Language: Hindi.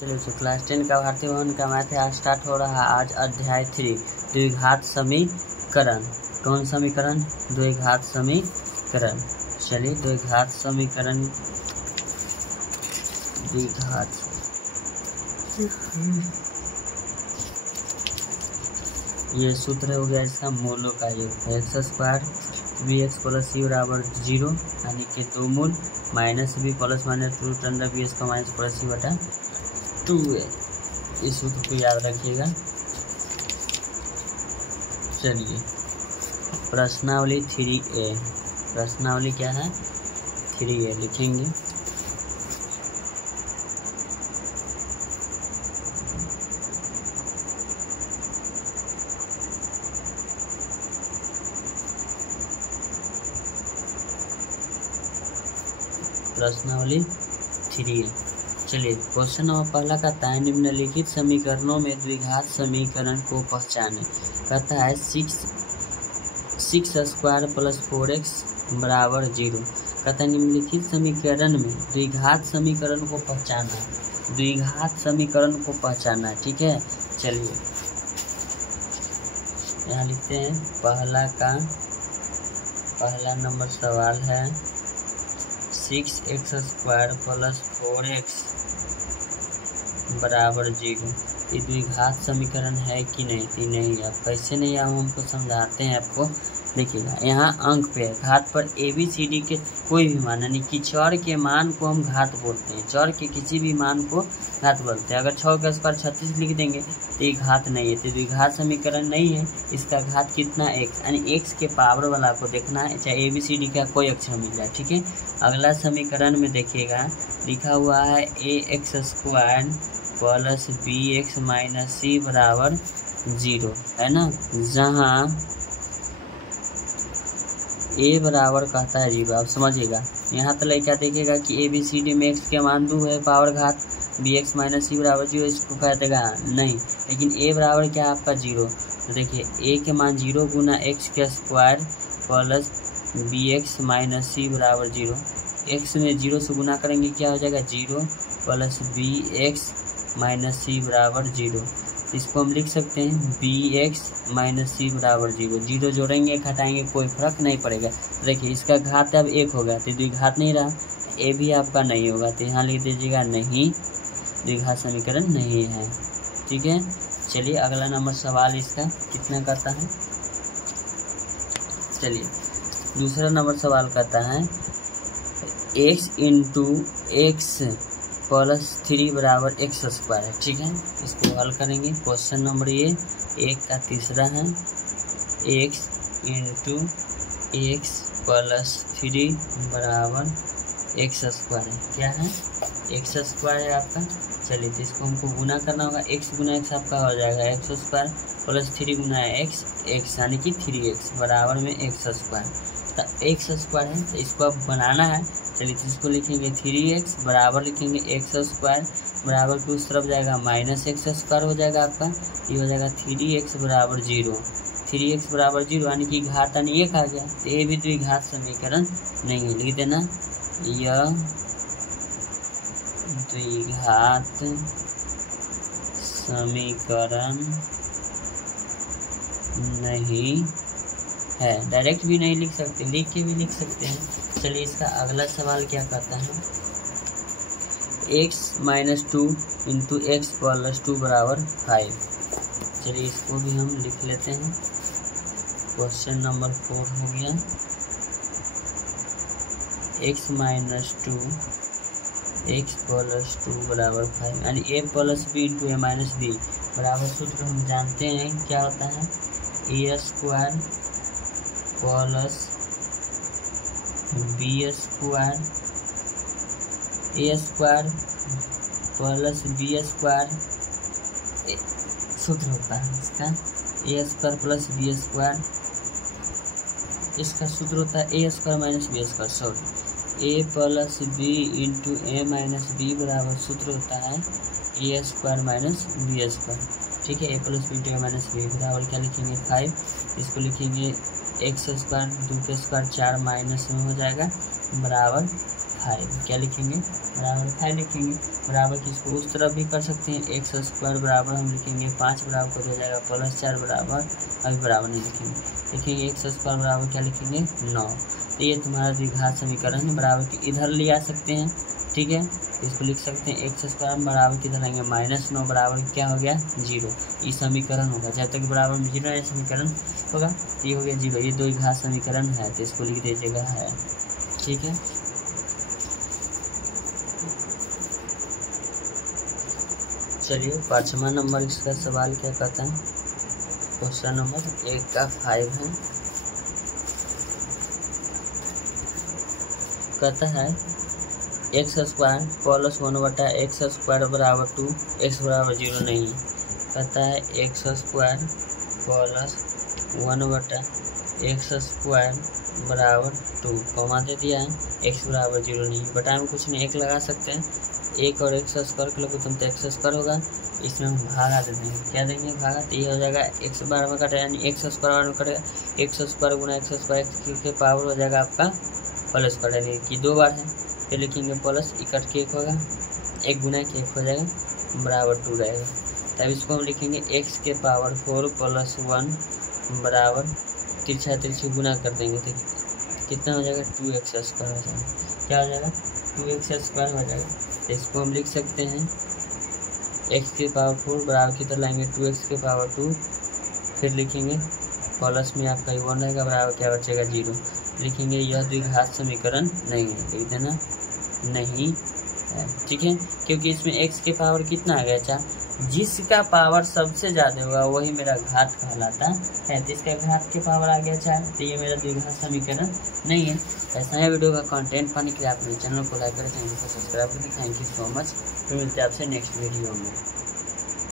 चलिए तो क्लास 10 का भारतीय भवन का मैथ आज स्टार्ट हो रहा है। आज अध्याय 3 द्विघात समीकरण। कौन समीकरण? द्विघात समीकरण। चलिए द्विघात समीकरण, द्विघात ये सूत्र हो गया इसका मूलों का योग X square B X plus C बराबर 0, यानी कि 2 मूल minus B plus minus root under B X का माइनस प्लस सी बटा 2a। इस सूत्र को याद रखिएगा। चलिए प्रश्नावली 3a, प्रश्नावली क्या है? 3a लिखेंगे। प्रश्नावली 3a। चलिए क्वेश्चन नंबर पहला कहता है निम्नलिखित समीकरणों में द्विघात समीकरण को पहचानें। कहता है 6 स्क्वायर प्लस 4x बराबर 0। कहता है निम्नलिखित समीकरण में द्विघात समीकरण को पहचाना, द्विघात समीकरण को पहचाना। ठीक है, चलिए यहाँ लिखते हैं पहला नंबर सवाल है 6x स्क्वायर प्लस 4x बराबर 0। ये द्विघात समीकरण है कि नहीं? कि नहीं। अब कैसे नहीं, हम हमको समझाते हैं आपको। देखिएगा यहाँ अंक पे है, घात पर ABCD के कोई भी मान, यानी कि चर के मान को हम घात बोलते हैं। चर के किसी भी मान को घात बोलते हैं। अगर 6 का स्क्वायर 36 लिख देंगे तो ये घात नहीं है, तो द्विघात समीकरण नहीं है। इसका घात कितना? x, यानी x के पावर वाला को देखना है, चाहे ABCD का कोई अक्षर मिल जाए। ठीक है, अगला समीकरण में देखिएगा लिखा हुआ है ax square plus bx minus C बराबर 0, है ना। जहाँ a बराबर कहता है 0। आप समझिएगा यहाँ तो क्या देखिएगा कि ABCD में x के मान 2 है, पावर घात bx माइनस सी बराबर 0, इसको कह देगा नहीं। लेकिन a बराबर क्या है आपका 0, तो देखिए a के मान 0 गुना x के square plus bx minus C बराबर 0। x में 0 से गुना करेंगे क्या हो जाएगा? 0 प्लस bx माइनस सी बराबर 0। इसको हम लिख सकते हैं bx माइनस सी बराबर 0। 0 जोड़ेंगे घटाएंगे कोई फर्क नहीं पड़ेगा। देखिए इसका घात अब 1 होगा तो द्विघात नहीं रहा, a भी आपका नहीं होगा, तो यहाँ लिख दीजिएगा नहीं, द्विघात समीकरण नहीं है। ठीक है, चलिए अगला नंबर सवाल इसका कितना करता है। चलिए दूसरा नंबर सवाल करता है x इंटू एक्स प्लस 3 बराबर x स्क्वायर है। ठीक है, इसको हल करेंगे। क्वेश्चन नंबर ये 1 का तीसरा है x इंटू एक्स प्लस 3 बराबर x स्क्वायर है। क्या है? x स्क्वायर है आपका। चलिए तो इसको हमको गुना करना होगा। x गुना x आपका हो जाएगा x स्क्वायर प्लस 3 गुना x, यानी कि 3x बराबर में x स्क्वायर। तो x स्क्वायर है, तो इसको अब बनाना है। चलिए तो इसको लिखेंगे 3x बराबर लिखेंगे x स्क्वायर बराबर की उस तरफ जाएगा माइनस x स्क्वायर हो जाएगा आपका। ये हो जाएगा 3x बराबर 0। 3x बराबर 0 यानी कि घात यानी 1 आ गया, तो ये भी द्विघात समीकरण नहीं है। लिख देना यह द्विघात समीकरण नहीं है। डायरेक्ट भी नहीं लिख सकते, लिख के भी लिख सकते हैं। चलिए इसका अगला सवाल क्या कहता है x minus 2 into x plus 2 बराबर 5। चलिए इसको भी हम लिख लेते हैं। क्वेश्चन नंबर 4 हो गया x माइनस 2 एक्स प्लस 2 बराबर 5, यानी a plus B into A minus B बराबर सूत्र हम जानते हैं क्या होता है a square plus B square, A square plus B square सूत्र होता है इसका A square plus B square. इसका सूत्र होता है A square minus B square, sorry A plus B into A minus B बराबर सूत्र होता है A square minus B square. ठीक है, A plus B into A minus B बराबर क्या लिखेंगे 5। इसको लिखेंगे एक्स स्क्वायर 2 के स्क्वायर 4 माइनस में हो जाएगा बराबर 5। क्या लिखेंगे बराबर 5 लिखेंगे। बराबर की इसको उस तरफ भी कर सकते हैं, एक्स स्क्वायर बराबर हम लिखेंगे 5 बराबर को हो जाएगा +4 बराबर, अभी बराबर नहीं लिखेंगे एक्स स्क्वायर बराबर क्या लिखेंगे 9। तो ये तुम्हारा द्विघात समीकरण है। बराबर की इधर ले आ सकते हैं, ठीक है, इसको लिख सकते हैं एक्स स्क्वायर बराबर किधर आएंगे -9 बराबर क्या हो गया 0। ये समीकरण होगा, जब तक बराबर में 0 है समीकरण होगा, ये हो गया 0। ये द्विघात समीकरण है, तो इसको लिख दीजिएगा है, ठीक है। चलिए 5वां नंबर इसका सवाल क्या कहता है, क्वेश्चन नंबर 1 का 5 है। कहता है एक्स स्क्वायर +1/x स्क्वायर बराबर 2, x बराबर 0 नहीं है। कहता है एक्स स्क्वायर +1/x स्क्वायर बराबर 2, कॉमा दे दिया है, x बराबर 0 नहीं है। बटा में कुछ नहीं, 1 लगा सकते हैं, 1 और x स्क्वायर के लोग तुम तो x स्क्वायर होगा, इसमें हम भागा दे देंगे, क्या देंगे भागा, तो ये हो जाएगा x बार में कटेगा यानी x स्क्वायर में कटेगा, x स्क्वायर गुना x स्क्वायर x के पावर हो जाएगा आपका प्लस स्क्वायर, यानी कि 2 बार है, फिर लिखेंगे प्लस इकट के 1 होगा, 1 गुना के 1 हो जाएगा बराबर 2 रहेगा। तब इसको हम लिखेंगे x के पावर 4 + 1 बराबर तिरछा तिरछी गुना कर देंगे, तो कितना हो जाएगा 2x स्क्वायर हो जाएगा, क्या हो जाएगा 2x स्क्वायर हो जाएगा। तो इसको हम लिख सकते हैं x के पावर 4 बराबर कितना लाएंगे 2x के पावर 2, फिर लिखेंगे प्लस में आपका 1 रहेगा बराबर क्या बचेगा 0। लिखेंगे यह द्विघात समीकरण नहीं है, लिख देना नहीं है, ठीक है, क्योंकि इसमें x के पावर कितना आ गया 4, जिसका पावर सबसे ज़्यादा होगा वही मेरा घात कहलाता है, तो इसका घात के पावर आ गया 4, तो ये मेरा द्विघात समीकरण नहीं है। ऐसा है वीडियो का कंटेंट पाने के लिए आप मेरे चैनल को लाइक करें, चैनल को सब्सक्राइब करें। थैंक यू सो मच, फिर मिलते हैं आपसे नेक्स्ट वीडियो में।